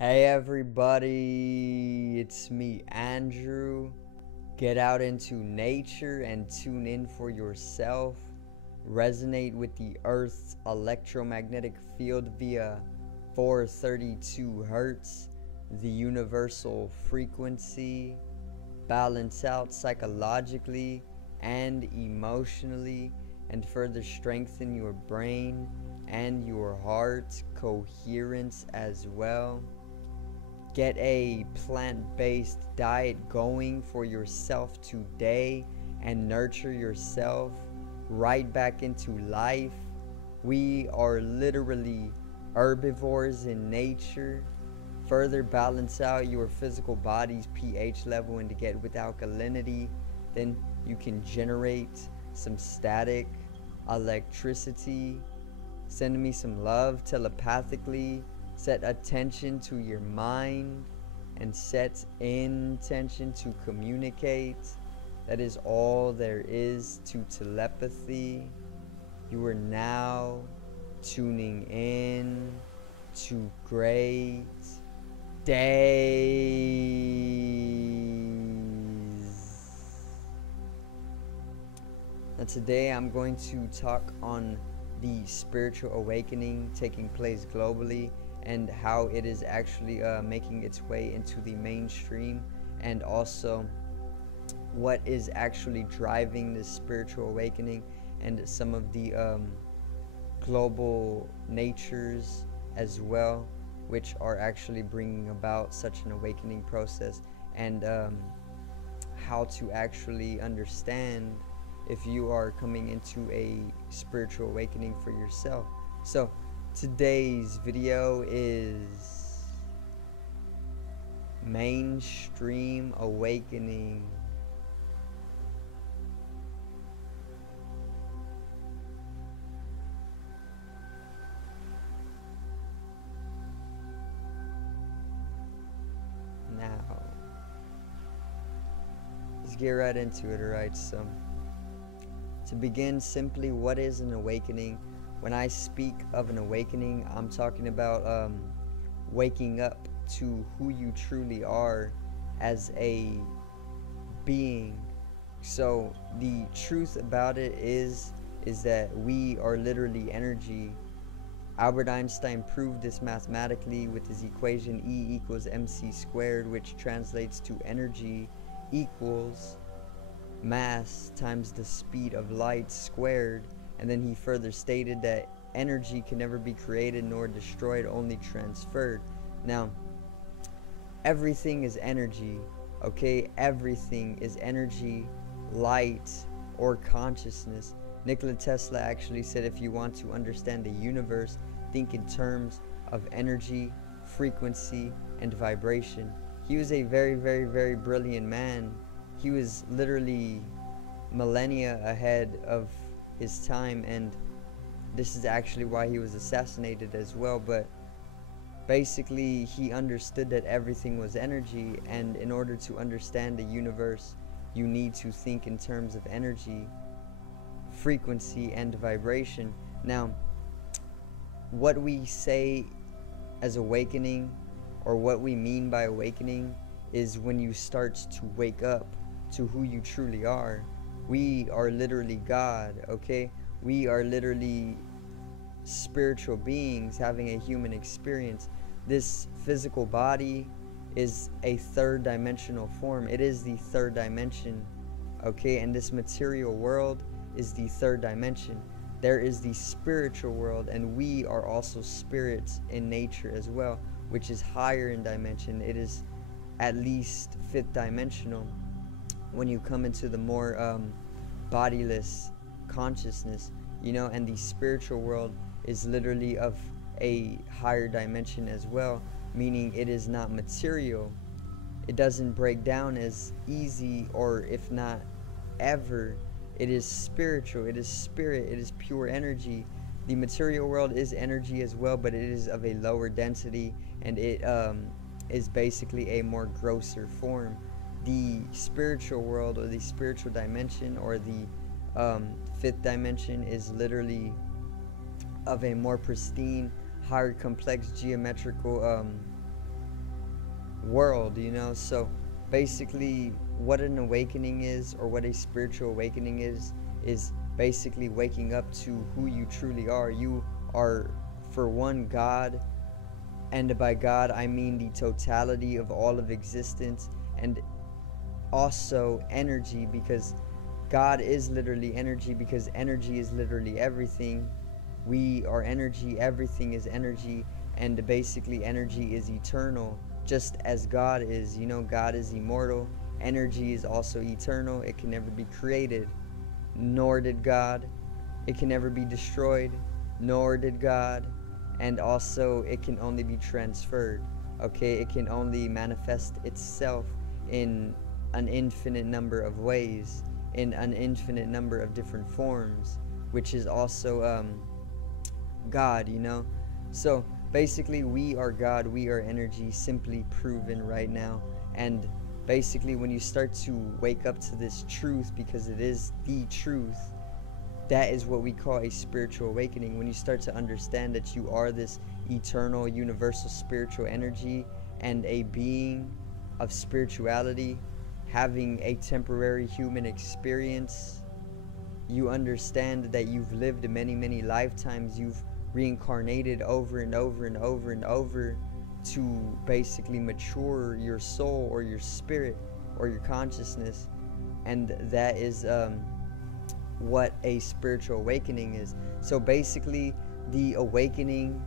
Hey everybody, it's me, Andrew. Get out into nature and tune in for yourself. Resonate with the Earth's electromagnetic field via 432 Hertz, the universal frequency. Balance out psychologically and emotionally, and further strengthen your brain and your heart coherence as well. Get a plant-based diet going for yourself today and nurture yourself right back into life. We are literally herbivores in nature. Further balance out your physical body's pH level and to get with alkalinity. Then you can generate some static electricity. Send me some love telepathically. Set attention to your mind and set intention to communicate. That is all there is to telepathy. You are now tuning in to great days. Now today I'm going to talk on the spiritual awakening taking place globally and how it is actually making its way into the mainstream, and also what is actually driving this spiritual awakening and some of the global natures as well, which are actually bringing about such an awakening process, and how to actually understand if you are coming into a spiritual awakening for yourself. So today's video is mainstream awakening. Now, let's get right into it, alright? So, to begin simply, what is an awakening? When I speak of an awakening, I'm talking about waking up to who you truly are as a being. So the truth about it is that we are literally energy. Albert Einstein proved this mathematically with his equation E equals mc squared, which translates to energy equals mass times the speed of light squared. And then he further stated that energy can never be created nor destroyed, only transferred. Now, everything is energy, okay? Everything is energy, light, or consciousness. Nikola Tesla actually said, if you want to understand the universe, think in terms of energy, frequency, and vibration. He was a very, very, very brilliant man. He was literally millennia ahead of his time, and this is actually why he was assassinated as well. But basically, he understood that everything was energy, and in order to understand the universe, you need to think in terms of energy, frequency, and vibration. Now, what we say as awakening, or what we mean by awakening, is when you start to wake up to who you truly are. We are literally God, okay? We are literally spiritual beings having a human experience. This physical body is a third dimensional form. It is the third dimension, okay? And this material world is the third dimension. There is the spiritual world, and we are also spirits in nature as well, which is higher in dimension. It is at least fifth dimensional. When you come into the more bodiless consciousness, you know, and the spiritual world is literally of a higher dimension as well, meaning it is not material. It doesn't break down as easy, or if not ever. It is spiritual, it is spirit, it is pure energy. The material world is energy as well, but it is of a lower density, and it is basically a more grosser form. The spiritual world, or the spiritual dimension, or the fifth dimension, is literally of a more pristine, higher complex geometrical world, you know. So basically what an awakening is, or what a spiritual awakening is basically waking up to who you truly are. You are, for one, God, and by God I mean the totality of all of existence, and also energy, because God is literally energy, because energy is literally everything. We are energy, everything is energy, and basically energy is eternal, just as God is. You know, God is immortal. Energy is also eternal. It can never be created, nor did God. It can never be destroyed, nor did God. And also it can only be transferred. Okay, it can only manifest itself in an infinite number of ways, in an infinite number of different forms, which is also God, you know. So basically we are God, we are energy, simply proven right now. And basically when you start to wake up to this truth, because it is the truth, that is what we call a spiritual awakening. When you start to understand that you are this eternal, universal spiritual energy, and a being of spirituality, having a temporary human experience, you understand that you've lived many, many lifetimes. You've reincarnated over and over and over and over to basically mature your soul, or your spirit, or your consciousness. And that is what a spiritual awakening is. So basically the awakening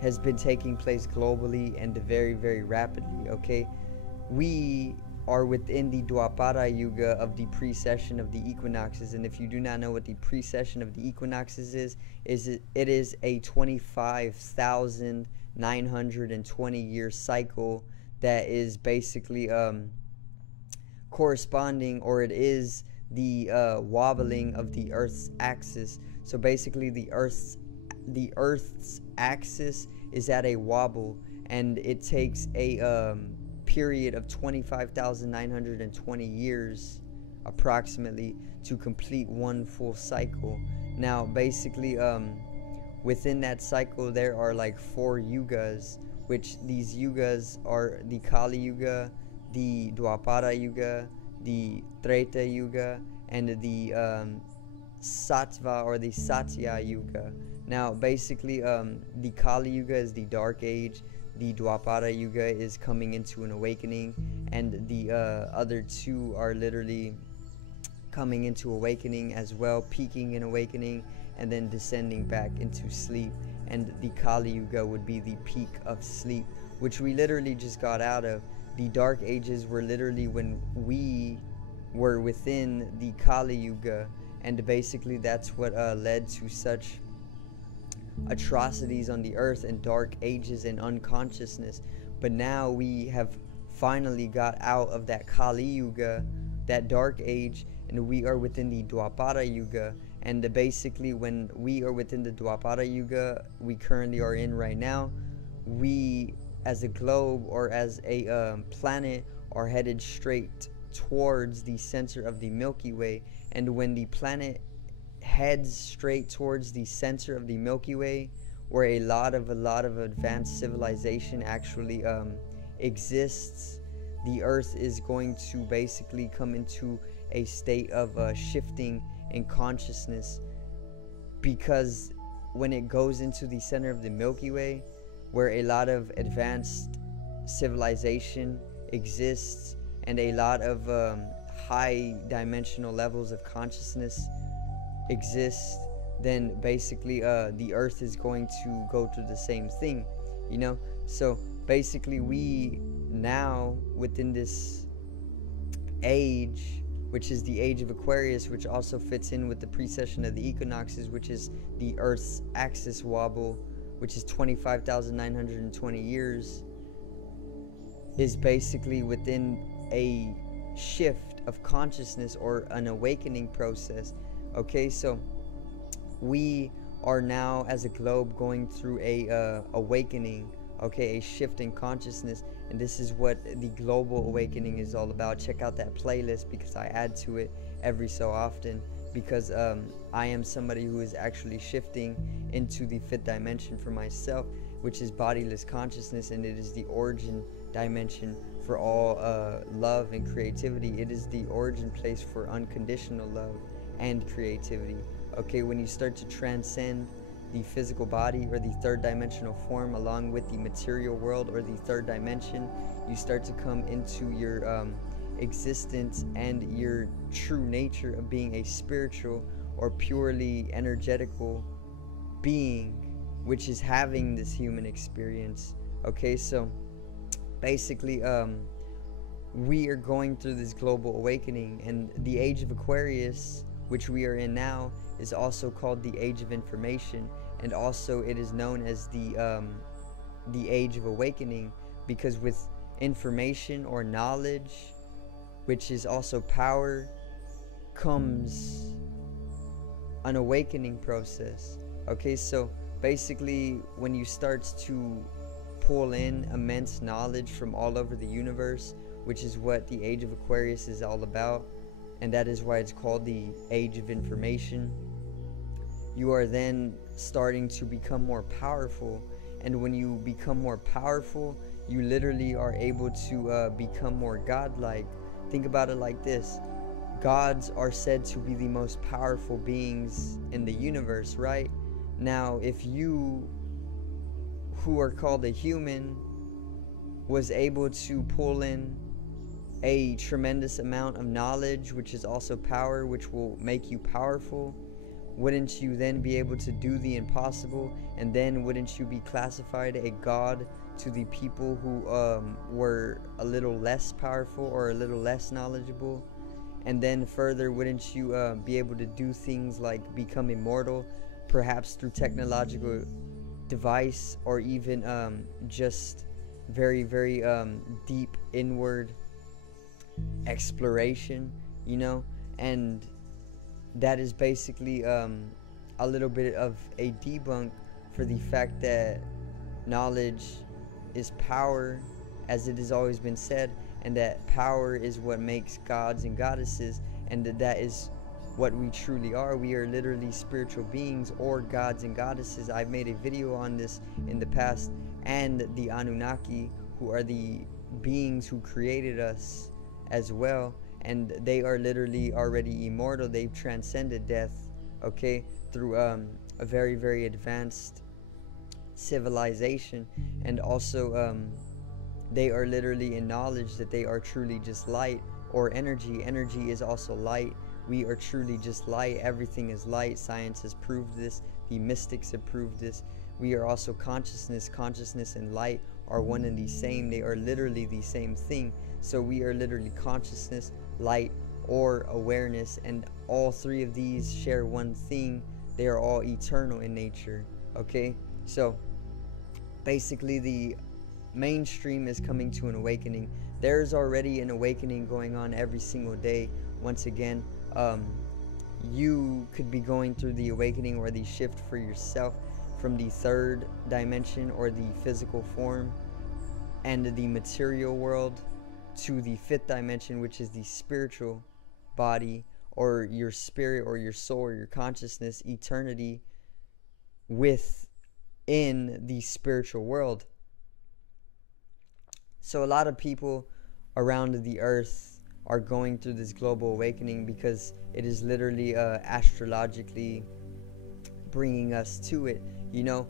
has been taking place globally and very, very rapidly. Okay, we are within the Dwapara Yuga of the precession of the equinoxes. And if you do not know what the precession of the equinoxes it is a 25,920 year cycle that is basically corresponding, or it is the wobbling of the Earth's axis. So basically the Earth's axis is at a wobble, and it takes a period of 25,920 years approximately to complete one full cycle. Now basically within that cycle there are like 4 yugas, which these yugas are the Kali Yuga, the Dwapara Yuga, the Treta Yuga, and the Sattva or the Satya Yuga. Now basically the Kali Yuga is the dark age, the Dwapara Yuga is coming into an awakening, and the other two are literally coming into awakening as well, peaking in awakening and then descending back into sleep. And the Kali Yuga would be the peak of sleep, which we literally just got out of. The dark ages were literally when we were within the Kali Yuga, and basically that's what led to such atrocities on the earth and dark ages and unconsciousness. But now we have finally got out of that Kali Yuga, that dark age, and we are within the Dwapara Yuga. And basically when we are within the Dwapara Yuga we currently are in right now, we as a globe, or as a planet, are headed straight towards the center of the Milky Way. And when the planet heads straight towards the center of the Milky Way, where a lot of advanced civilization actually exists, the earth is going to basically come into a state of shifting in consciousness, because when it goes into the center of the Milky Way, where a lot of advanced civilization exists and a lot of high dimensional levels of consciousness exist, then basically the earth is going to go through the same thing, you know. So basically we now within this age, which is the age of Aquarius, which also fits in with the precession of the equinoxes, which is the earth's axis wobble, which is 25,920 years, is basically within a shift of consciousness, or an awakening process. Okay, so we are now as a globe going through a awakening, okay, a shift in consciousness, and this is what the global awakening is all about. Check out that playlist, because I add to it every so often, because I am somebody who is actually shifting into the 5th dimension for myself. which is bodiless consciousness, and it is the origin dimension for all love and creativity. It is the origin place for unconditional love and creativity. Okay, when you start to transcend the physical body or the third dimensional form along with the material world or the third dimension, you start to come into your existence and your true nature of being a spiritual or purely energetical being, which is having this human experience. Okay, so basically we are going through this global awakening, and the age of Aquarius, which we are in now, is also called the age of information, and also it is known as the age of awakening, because with information or knowledge, which is also power, comes an awakening process. Okay, so basically when you start to pull in immense knowledge from all over the universe, which is what the age of Aquarius is all about, and that is why it's called the age of information, you are then starting to become more powerful. And when you become more powerful, you literally are able to become more godlike. Think about it like this: gods are said to be the most powerful beings in the universe, right? Now, if you, who are called a human, was able to pull in a tremendous amount of knowledge, which is also power, which will make you powerful, wouldn't you then be able to do the impossible? And then wouldn't you be classified a god to the people who were a little less powerful or a little less knowledgeable? And then further, wouldn't you be able to do things like become immortal, perhaps through technological device, or even just very, very deep inward exploration, you know? And that is basically a little bit of a debunk for the fact that knowledge is power, as it has always been said, and that power is what makes gods and goddesses, and that is what we truly are. We are literally spiritual beings, or gods and goddesses. I've made a video on this in the past. And the Anunnaki, who are the beings who created us as well, and they are literally already immortal. They've transcended death, okay, through a very, very advanced civilization. And also they are literally in knowledge that they are truly just light, or energy. Energy is also light. We are truly just light. Everything is light. Science has proved this. The mystics have proved this. We are also consciousness. Consciousness and light are one and the same. They are literally the same thing. So we are literally consciousness, light, or awareness, and all three of these share one thing: they are all eternal in nature. Okay, so basically the mainstream is coming to an awakening. There's already an awakening going on every single day. Once again, you could be going through the awakening or the shift for yourself from the third dimension, or the physical form and the material world, to the fifth dimension, which is the spiritual body, or your spirit, or your soul, or your consciousness, eternity within the spiritual world. So a lot of people around the earth are going through this global awakening because it is literally astrologically bringing us to it. You know,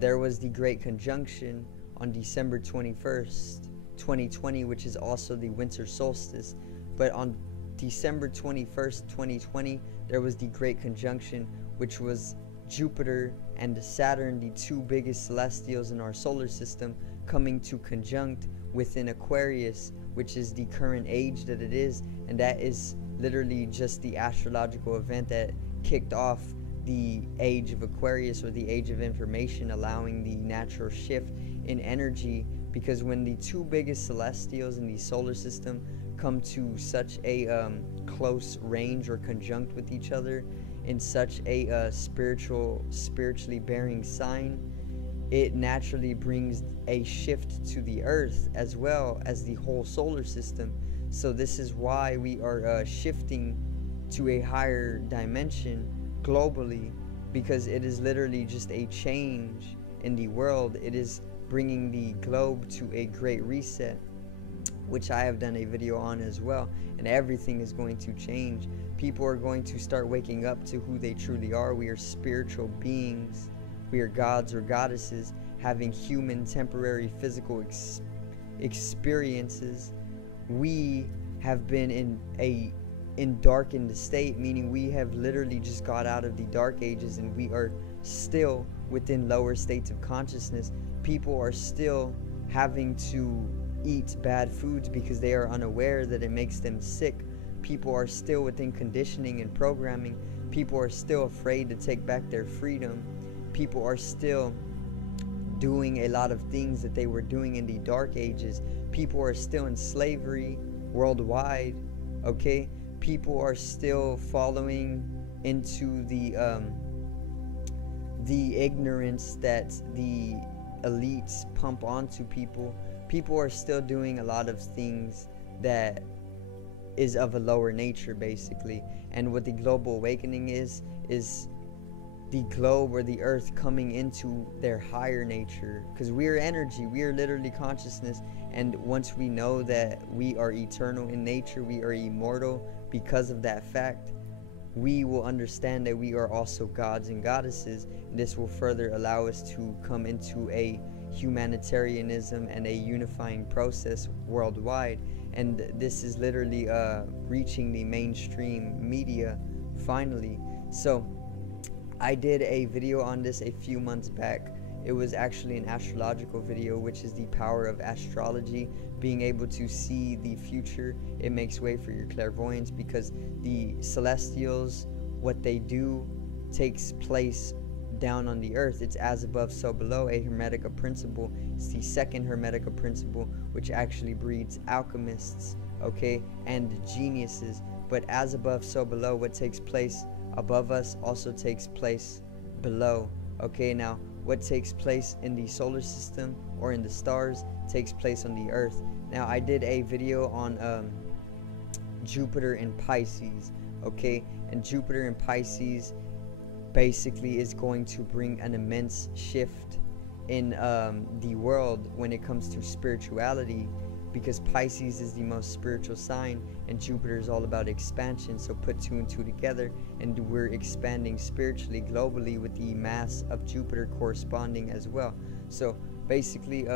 there was the Great Conjunction on December 21st, 2020, which is also the winter solstice. But on December 21st, 2020, there was the Great Conjunction, which was Jupiter and Saturn, the two biggest celestials in our solar system, coming to conjunct within Aquarius, which is the current age that it is. And that is literally just the astrological event that kicked off the age of Aquarius, or the age of information, allowing the natural shift in energy. Because when the two biggest celestials in the solar system come to such a close range or conjunct with each other in such a spiritually bearing sign, it naturally brings a shift to the earth as well as the whole solar system. So this is why we are shifting to a higher dimension globally, because it is literally just a change in the world. It is bringing the globe to a great reset, which I have done a video on as well, and everything is going to change. People are going to start waking up to who they truly are. We are spiritual beings. We are gods or goddesses having human, temporary, physical experiences. We have been in darkened state, meaning we have literally just got out of the dark ages, and we are still within lower states of consciousness. People are still having to eat bad foods because they are unaware that it makes them sick. People are still within conditioning and programming. People are still afraid to take back their freedom. People are still doing a lot of things that they were doing in the dark ages. People are still in slavery worldwide, okay? People are still following into the ignorance that the elites pump onto people. People are still doing a lot of things that is of a lower nature, basically. And what the global awakening is the globe or the earth coming into their higher nature, because we are energy, we are literally consciousness. And once we know that we are eternal in nature, we are immortal because of that fact, we will understand that we are also gods and goddesses, and this will further allow us to come into a humanitarianism and a unifying process worldwide. And this is literally reaching the mainstream media finally. So I did a video on this a few months back. It was actually an astrological video, which is the power of astrology, being able to see the future. It makes way for your clairvoyance, because the celestials, what they do takes place down on the earth. It's as above, so below, a Hermetica principle. It's the second Hermetica principle, which actually breeds alchemists, okay, and geniuses. But as above, so below, what takes place above us also takes place below, okay? Now, what takes place in the solar system or in the stars takes place on the earth. Now, I did a video on Jupiter in Pisces, okay? And Jupiter in Pisces basically is going to bring an immense shift in the world when it comes to spirituality, because Pisces is the most spiritual sign and Jupiter is all about expansion. So put two and two together and we're expanding spiritually globally, with the mass of Jupiter corresponding as well. So basically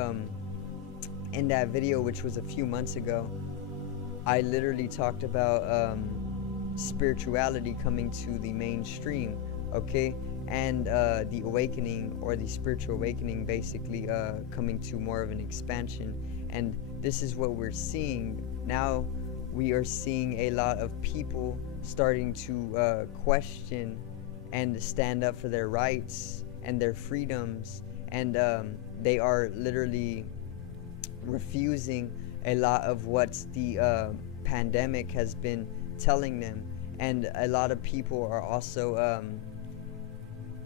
in that video, which was a few months ago, I literally talked about spirituality coming to the mainstream, okay, and the awakening, or the spiritual awakening, basically coming to more of an expansion. And this is what we're seeing now. We are seeing a lot of people starting to question and stand up for their rights and their freedoms, and they are literally refusing a lot of what the pandemic has been telling them. And a lot of people are also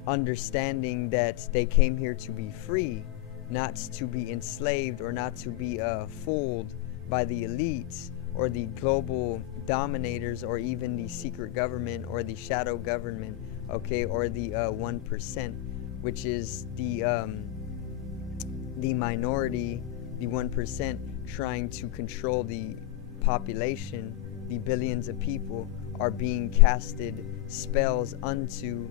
understanding that they came here to be free, not to be enslaved, or not to be fooled by the elites or the global dominators, or even the secret government or the shadow government, okay, or the 1%, which is the minority, the 1% trying to control the population. The billions of people are being casted spells unto,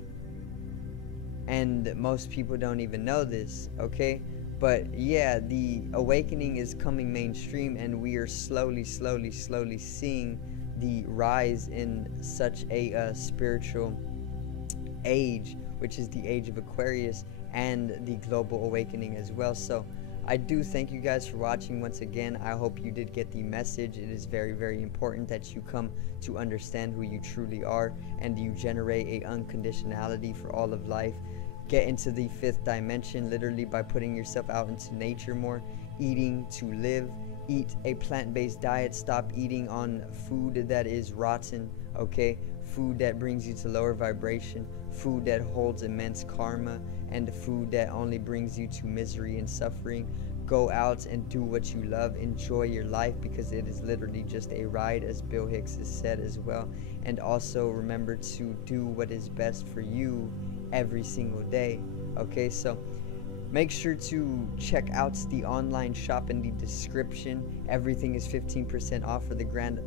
and most people don't even know this, okay? But yeah, the awakening is coming mainstream, and we are slowly seeing the rise in such a spiritual age, which is the age of Aquarius, and the global awakening as well. So I do thank you guys for watching once again. I hope you did get the message. It is very important that you come to understand who you truly are, and you generate a unconditionality for all of life. Get into the fifth dimension literally by putting yourself out into nature more, eating to live, eat a plant-based diet, stop eating on food that is rotten, okay? Food that brings you to lower vibration, food that holds immense karma, and food that only brings you to misery and suffering. Go out and do what you love. Enjoy your life, because it is literally just a ride, as Bill Hicks has said as well. And also remember to do what is best for you every single day, okay? So Make sure to check out the online shop in the description. Everything is 15% off for the grand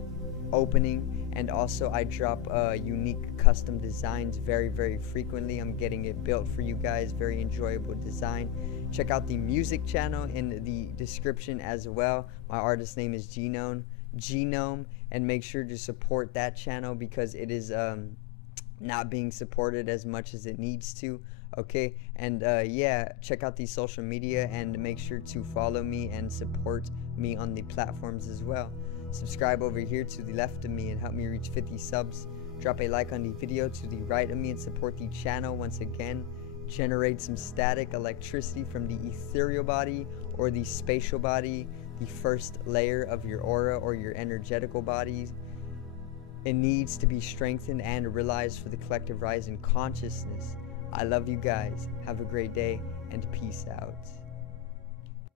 opening, and also I drop unique custom designs very frequently. I'm getting it built for you guys, very enjoyable design. Check out the music channel in the description as well. My artist name is Genome, and make sure to support that channel because it is not being supported as much as it needs to. Okay, and yeah, check out the social media and make sure to follow me and support me on the platforms as well. Subscribe over here to the left of me and help me reach 50 subs. Drop a like on the video to the right of me and support the channel once again. Generate some static electricity from the ethereal body or the spatial body, the first layer of your aura or your energetical bodies. It needs to be strengthened and realized for the collective rise in consciousness. I love you guys. Have a great day and peace out.